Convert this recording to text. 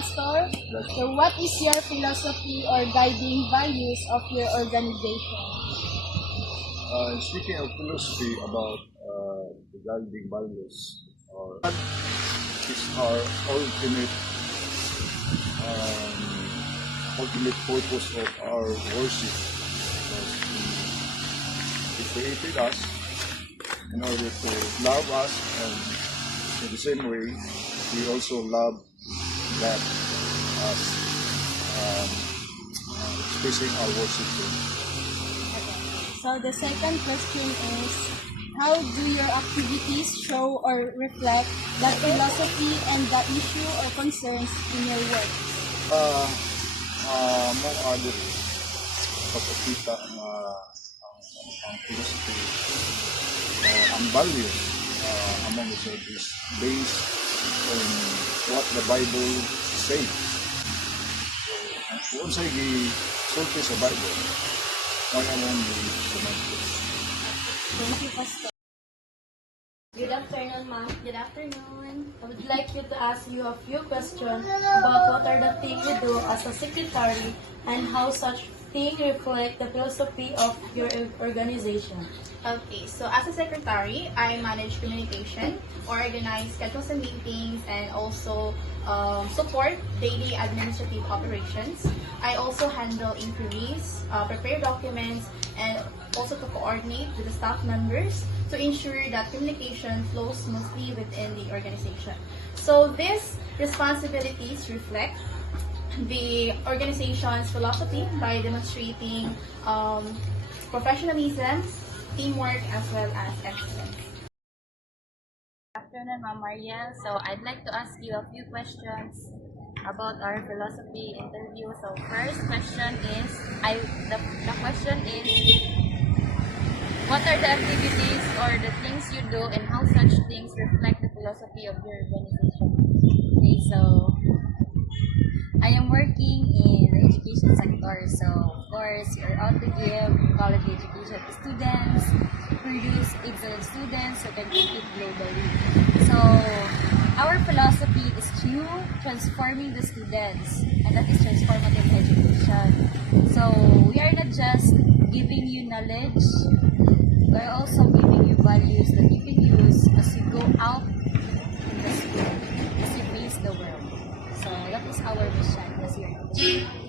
Pastor. So what is your philosophy or guiding values of your organization? Speaking of philosophy about the guiding values, what is our um, ultimate purpose of our worship? Because He created us in order to love us, and in the same way, He also loved that us expressing our worship to Him. So the second question is, how do your activities show or reflect that philosophy and the issue or concerns in your work? Mo adit pagkakita ang philosophy, ang values among us is based on what the Bible says. So, kung sa'y gisulti sa Bible, wala lang di Thank you, Pastor. Good afternoon, ma'am. Good afternoon. I would like you to ask you a few questions about what are the things you do as a secretary and how such things reflect the philosophy of your organization. Okay, so as a secretary, I manage communication, organize schedules and meetings, and also support daily administrative operations. I also handle inquiries, prepare documents, and also to coordinate with the staff members to ensure that communication flows smoothly within the organization. So these responsibilities reflect the organization's philosophy by demonstrating professionalism, teamwork, as well as excellence. Good afternoon, Ma'am Mariel. So I'd like to ask you a few questions about our philosophy interview. So first question is, the question is, what are the activities or the things you do and how such things reflect the philosophy of your organization? Okay, so I am working in the education sector. So of course, you're out to give quality education to students, produce excellent students who can compete globally. So our philosophy is to transforming the students, and that is transformative education. So we are not just giving you knowledge, we're also giving you values that you can use as you go out in the school, as you face the world. So that is our mission as your teacher.